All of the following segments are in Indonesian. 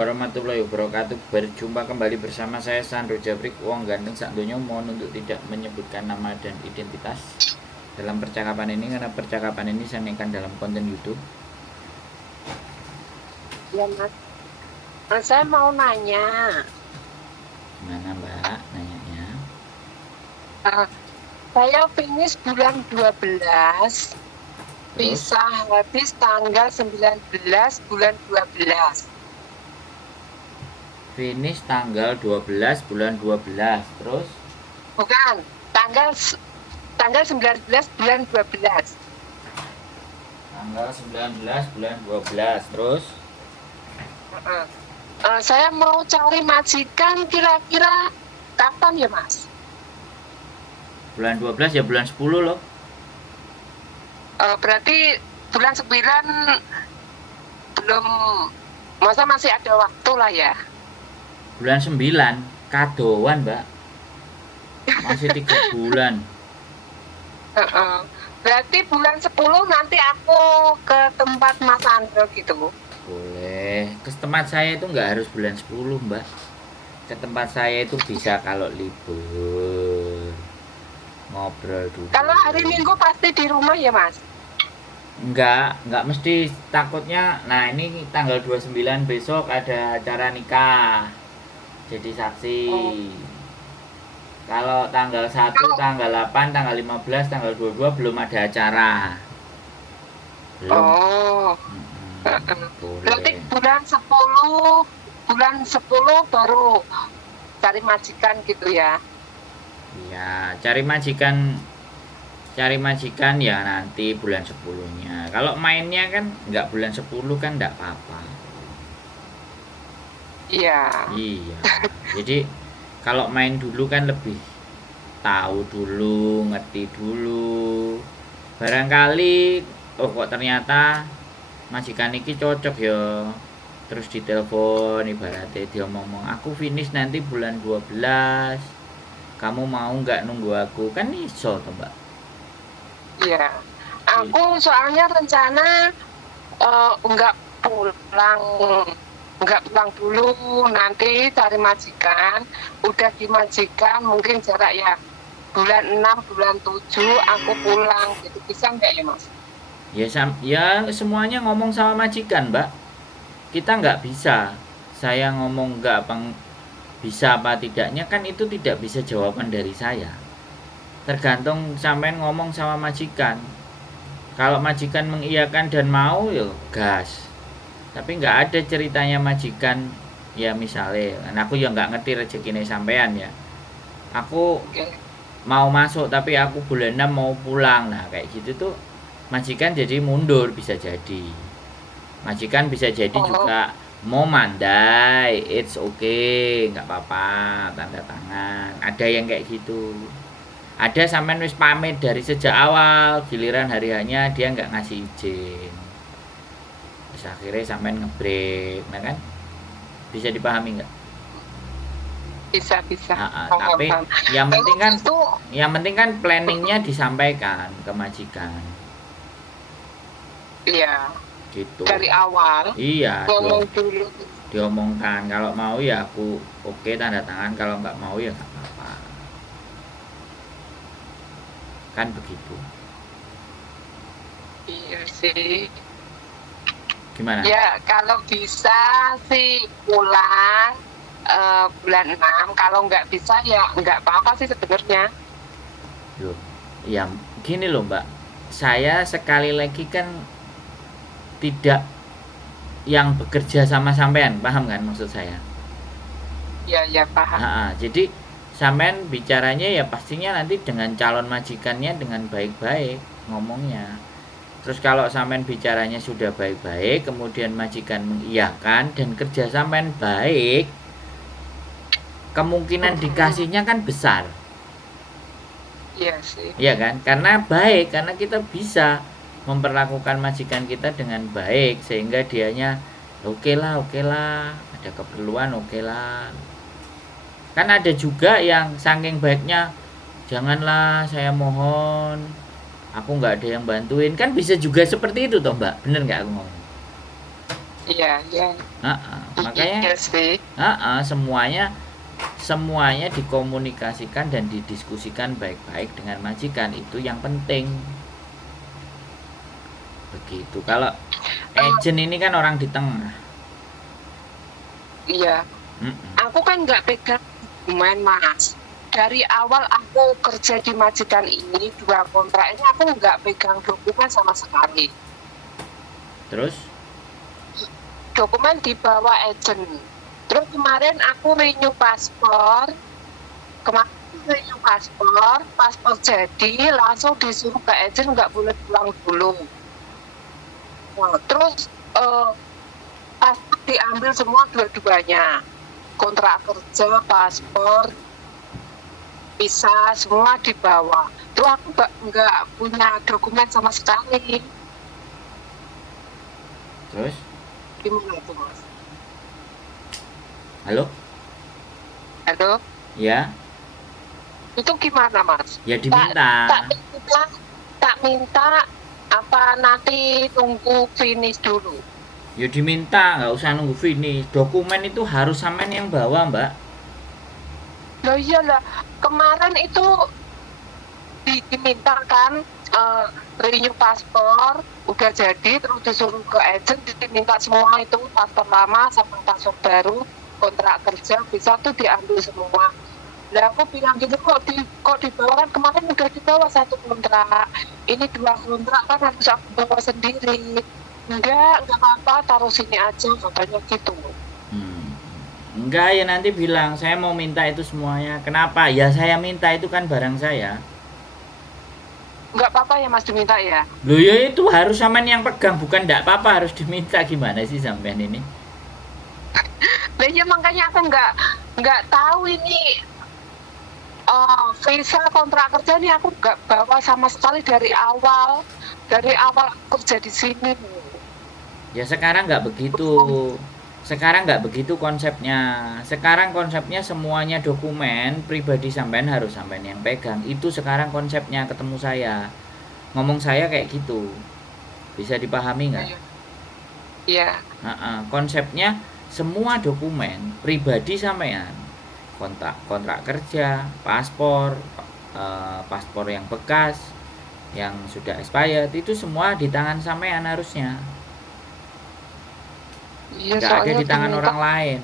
Warahmatullahi wabarakatuh. Berjumpa kembali bersama saya Sandro Jabrik, wong ganteng sak donya. Mohon untuk tidak menyebutkan nama dan identitas dalam percakapan ini, karena percakapan ini saya naikkan dalam konten YouTube. Ya mas, saya mau nanya. Mana mbak nanyanya? Saya finish bulan 12, Terus bisa habis tanggal 19 bulan 12. finish tanggal 12 bulan 12. Terus Bukan, tanggal 19 bulan 12. tanggal 19 bulan 12. Terus Saya mau cari majikan kira-kira kapan ya mas? bulan 12 ya bulan 10 loh. Berarti bulan 9 belum, masa masih ada waktu lah ya? Bulan 9 kadoan mbak, masih 3 bulan. Berarti bulan 10 nanti aku ke tempat Mas Andro gitu. Boleh, ke tempat saya itu nggak harus bulan 10 mbak. Ke tempat saya itu bisa kalau libur, ngobrol dulu. Kalau hari Minggu pasti di rumah ya mas? Nggak mesti, takutnya. Nah ini tanggal 29 besok ada acara nikah, jadi saksi. Kalau tanggal 1, tanggal 8, tanggal 15, tanggal 22 belum ada acara. Belum. Oh. Berarti Boleh. bulan 10 baru cari majikan gitu ya? Iya, cari majikan ya nanti bulan 10-nya. Kalau mainnya kan nggak bulan 10 kan nggak apa-apa. Iya. Iya. Jadi kalau main dulu kan lebih tahu dulu, ngerti dulu. Barangkali oh kok ternyata majikan iki cocok ya. Terus ditelepon, ibaratnya dia ngomong, aku finish nanti bulan 12. Kamu mau nggak nunggu aku? Kan iso toh mbak. Iya. Aku soalnya rencana nggak pulang dulu, nanti cari majikan. Udah di majikan mungkin jarak ya bulan 6, bulan 7 aku pulang gitu. Bisa nggak ya mas? Ya semuanya ngomong sama majikan mbak. Kita nggak bisa. Saya ngomong nggak bisa apa tidaknya kan itu tidak bisa jawaban dari saya. Tergantung sampean ngomong sama majikan. Kalau majikan mengiyakan dan mau ya gas. Tapi nggak ada ceritanya majikan ya misalnya, kan aku ya nggak ngerti rezekinya sampean ya. Aku mau masuk tapi aku bulan 6 mau pulang. Nah kayak gitu tuh majikan jadi mundur, bisa jadi. Majikan bisa jadi juga mau mandai, it's okay, nggak apa-apa, tanda tangan. Ada yang kayak gitu. Ada sampean wis pamit dari sejak awal, giliran hari hanya dia nggak ngasih izin. Terus akhirnya sampean ngebreak, nah kan? Bisa dipahami nggak? Bisa. Tapi yang penting kan planningnya disampaikan ke majikan. Iya. Gitu. Dari awal. Iya. Ngomong dulu. Diomongkan kalau mau ya aku oke tanda tangan, kalau nggak mau ya nggak apa-apa. Kan begitu. Iya sih. Gimana? Ya kalau bisa sih pulang bulan 6. Kalau nggak bisa ya nggak apa-apa sih sebenarnya. Loh, ya gini loh mbak, saya sekali lagi kan tidak yang bekerja sama sampean, paham kan maksud saya? Ya paham. Jadi sampean bicaranya ya pastinya nanti dengan calon majikannya dengan baik-baik ngomongnya. Terus kalau sampean bicaranya sudah baik-baik, kemudian majikan mengiyakan dan kerja sampean baik, kemungkinan dikasihnya kan besar. Iya sih. Iya kan? Karena baik, karena kita bisa memperlakukan majikan kita dengan baik sehingga dianya oke lah, ada keperluan oke lah. Kan ada juga yang saking baiknya, janganlah saya mohon, aku nggak ada yang bantuin, kan bisa juga seperti itu toh mbak, bener nggak aku ngomong? Iya. Makanya Iya sih. semuanya dikomunikasikan dan didiskusikan baik-baik dengan majikan, itu yang penting. Begitu. Kalau Eh, agent ini kan orang di tengah. iya, Mm-mm. aku kan nggak pegang dokumen Mas. Dari awal aku kerja di majikan ini 2 kontrak ini aku nggak pegang dokumen sama sekali. Terus Dokumen dibawa agent. Terus kemarin aku renew paspor. Kemarin renew paspor jadi langsung disuruh ke agent nggak boleh pulang dulu. Nah, terus paspor diambil semua dua-duanya. Kontrak kerja, paspor, visa semua dibawa. Terus aku nggak punya dokumen sama sekali. terus Gimana itu Mas? halo? Halo? Ya, Itu gimana Mas? ya Tak, diminta. tak minta apa nanti tunggu finish dulu. Ya diminta, nggak usah nunggu finish. Dokumen itu harus sampean yang bawa, Mbak. Loh iyalah, kemarin itu diminta kan renew paspor udah jadi terus disuruh ke agent diminta semua itu paspor lama sama paspor baru, kontrak kerja bisa tuh diambil semua. Lah aku bilang gitu kok dibawa kan kemarin udah dibawa 1 kontrak, ini 2 kontrak kan harus aku bawa sendiri. Enggak apa-apa taruh sini aja katanya gitu. Enggak, ya nanti bilang saya mau minta itu semuanya. Kenapa? Ya saya minta, itu kan barang saya. Enggak apa-apa ya Mas diminta ya. Loh ya itu harus sampean yang pegang, bukan enggak apa-apa harus diminta. Gimana sih sampean ini? Lah ya makanya aku nggak tahu ini visa kontrak kerja ini aku nggak bawa sama sekali dari awal kerja di sini. Ya sekarang nggak begitu. Sekarang nggak begitu konsepnya. Sekarang konsepnya semuanya dokumen pribadi sampean harus sampean yang pegang. Itu sekarang konsepnya ketemu saya. Ngomong saya kayak gitu. Bisa dipahami nggak? Iya. Konsepnya semua dokumen pribadi sampean. Kontrak kerja, paspor, paspor yang bekas, yang sudah expired, itu semua di tangan sampean harusnya. Iya, Nggak ada soalnya di tangan diminta. orang lain.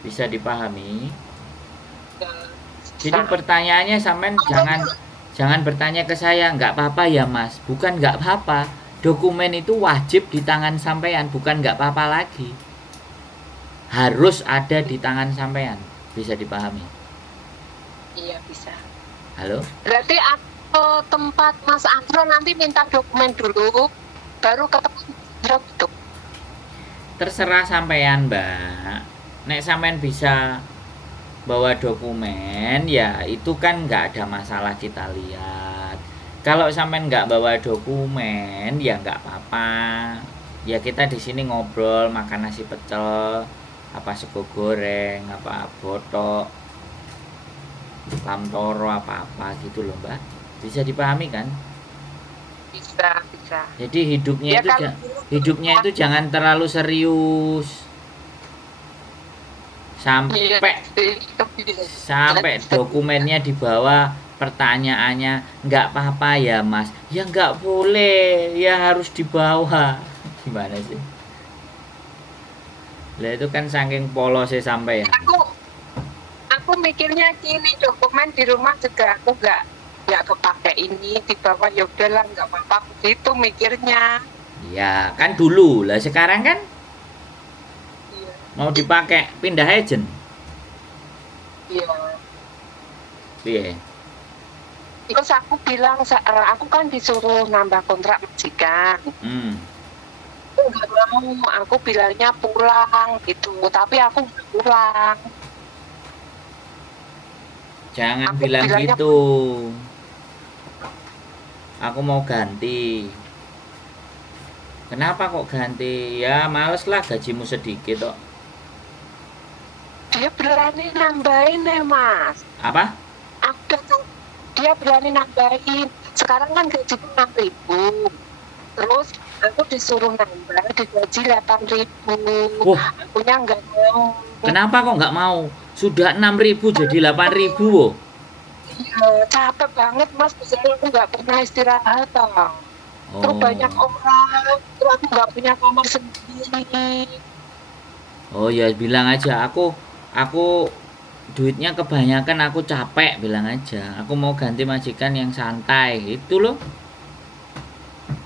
Bisa dipahami. Jadi pertanyaannya sampean jangan bertanya ke saya nggak apa-apa ya Mas, bukan nggak apa-apa. Dokumen itu wajib di tangan sampean, bukan nggak apa-apa lagi. Harus ada di tangan sampean. Bisa dipahami. Iya bisa. Halo? Berarti ke tempat Mas Andro nanti minta dokumen dulu, baru ketemu gitu. Terserah sampean Mbak. Nek sampean bisa bawa dokumen, ya itu kan nggak ada masalah kita lihat. Kalau sampean nggak bawa dokumen, ya nggak apa-apa. Ya kita di sini ngobrol, makan nasi pecel, apa sego goreng, apa botok, lamtoro, apa-apa gitu loh Mbak. Bisa dipahami kan? Bisa. Jadi hidupnya Ya itu kalau hidupnya itu jangan terlalu serius. iya, Sampai dokumennya dibawa, pertanyaannya nggak apa-apa ya Mas, ya nggak boleh, ya harus dibawa. Gimana sih? Lah itu kan saking polosnya sampai ya. Aku mikirnya gini, dokumen di rumah juga aku nggak kepake ini dibawa ya udahlah nggak apa-apa gitu mikirnya. Ya kan dulu lah, sekarang kan Iya. mau dipakai pindah agent. Iya. Iya. Terus aku bilang aku kan disuruh nambah kontrak majikan. Nggak mau, aku bilangnya pulang gitu, tapi aku nggak pulang. Jangan Aku bilang bilangnya gitu. Aku mau ganti. Kenapa kok ganti? Ya males lah, gajimu sedikit kok. dia berani nambahin ya Mas. Apa? Dia berani nambahin. Sekarang kan gajiku 6.000. Terus aku disuruh nambah digaji 8.000. Wah, Akunya nggak mau. kenapa kok nggak mau? Sudah 6.000 jadi 8.000 woh. Iya, capek banget mas, misalnya aku nggak pernah istirahat tau. Terus banyak Oh. orang, terus aku nggak punya kamar sendiri. Oh ya bilang aja aku duitnya kebanyakan aku capek bilang aja. Aku mau ganti majikan yang santai gitu loh.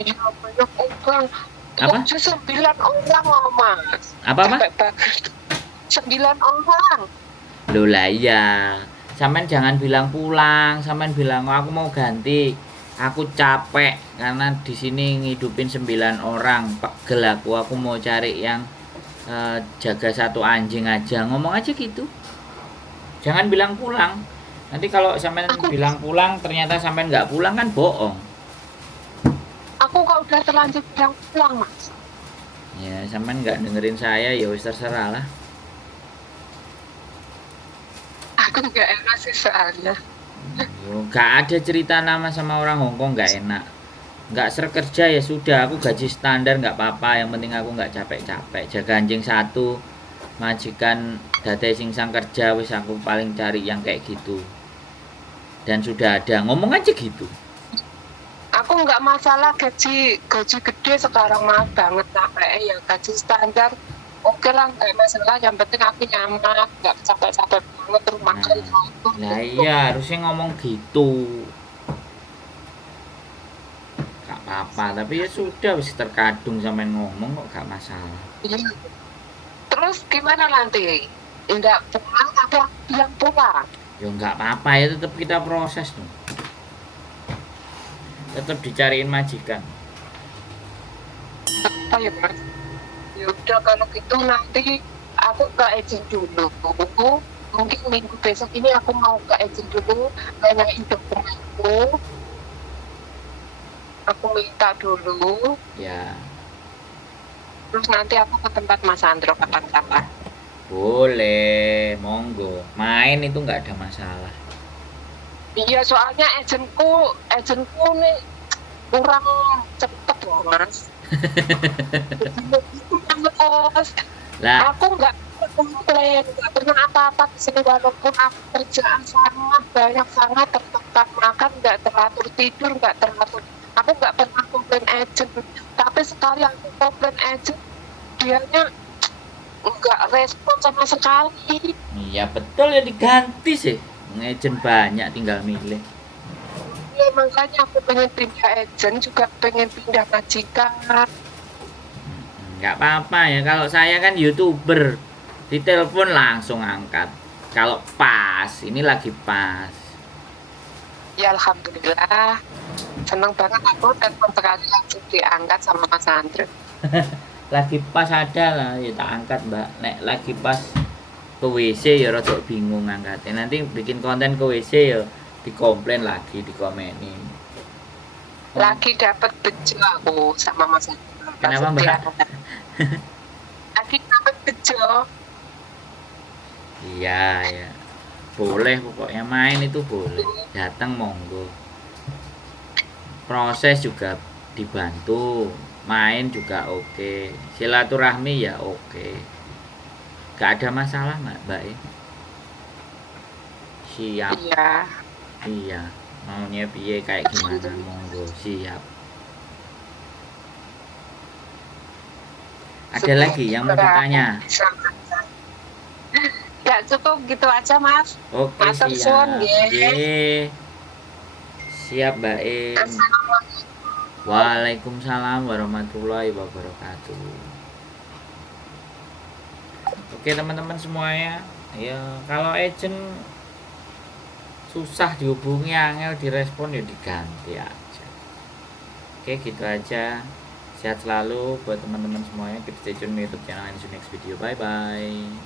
Iya, banyak orang. Apa? Tujuh 9 orang loh mas. Apa? Capek banget. 9 orang. Loh lah iya. Sampean jangan bilang pulang, sampean bilang "Oh, aku mau ganti. Aku capek karena di sini ngidupin 9 orang. Pegel aku mau cari yang jaga satu anjing aja." Ngomong aja gitu. Jangan bilang pulang. Nanti kalau sampean Aku bilang pulang ternyata sampean nggak pulang kan bohong. aku kok udah terlanjur bilang pulang mas. Ya sampean nggak dengerin saya ya wis terserah lah. Aku nggak enak sih soalnya. Nggak ada cerita nama sama orang Hongkong nggak enak. Nggak ser kerja ya sudah, aku gaji standar nggak apa-apa, yang penting aku nggak capek-capek jaga anjing satu, majikan date singsang kerja, wis aku paling cari yang kayak gitu dan sudah ada ngomong aja gitu. Aku nggak masalah gaji gaji gede sekarang mas banget capek ya gaji standar. Oke lah nggak masalah, yang penting aku nyaman, nggak capek-capek banget terus makan itu. Nah iya harusnya ngomong gitu, nggak apa-apa, tapi ya sudah wis terkadung sampean ngomong kok nggak masalah. Iya. Terus gimana nanti? Nggak pulang atau aku bilang pulang? Ya nggak apa-apa ya, tetap kita proses tuh, tetap dicariin majikan. Apa ya mas? Ya udah kalau gitu nanti aku ke agent dulu. Mungkin minggu besok ini aku mau ke agent dulu, nanyain dokumenku. Aku minta dulu, Ya terus nanti aku ke tempat Mas Andro kapan-kapan. boleh, monggo main itu nggak ada masalah. Iya, soalnya agentku nih kurang cepet loh mas. Begitu banget. Lah Aku nggak komplain, nggak pernah apa-apa di sini walaupun aku kerjaan sangat banyak, sangat tertekan, makan nggak teratur, tidur nggak teratur. Aku nggak pernah komplain agent, tapi sekali aku komplain agent, dianya nggak respon sama sekali. iya betul ya, diganti sih, ngejen banyak tinggal milih. Ya, makanya aku pengen pindah agent, juga pengen pindah majikan. Nggak apa-apa ya, kalau saya kan youtuber, ditelepon langsung angkat kalau pas, ini lagi pas. Ya alhamdulillah, senang banget aku telepon sekali langsung diangkat sama Mas Andre. Lagi pas ada lah ya tak angkat mbak, nek lagi pas ke WC ya rada bingung angkatnya, nanti bikin konten ke WC ya dikomplain lagi, dikomenin. Lagi dapat bejo aku sama Mas Andre. Kenapa, Mbak? Lagi dapat bejo. Iya ya, boleh pokoknya, main itu boleh, datang monggo, proses juga dibantu, main juga oke, silaturahmi ya oke, gak ada masalah mbak ya. Siap. Iya. Iya, maunya piye kayak gimana, monggo siap. Ada lagi yang mau ditanya? Ya cukup gitu aja mas. Oke Matur siap. suwun nggih. Nggih. Siap Mbak Im. Assalamualaikum. Waalaikumsalam warahmatullahi wabarakatuh. Oke teman-teman semuanya, ya kalau agent susah dihubungi, angel direspon ya diganti aja. Oke gitu aja. Sehat selalu buat teman-teman semuanya. Keep stay tune di YouTube channel Next Video. Bye bye.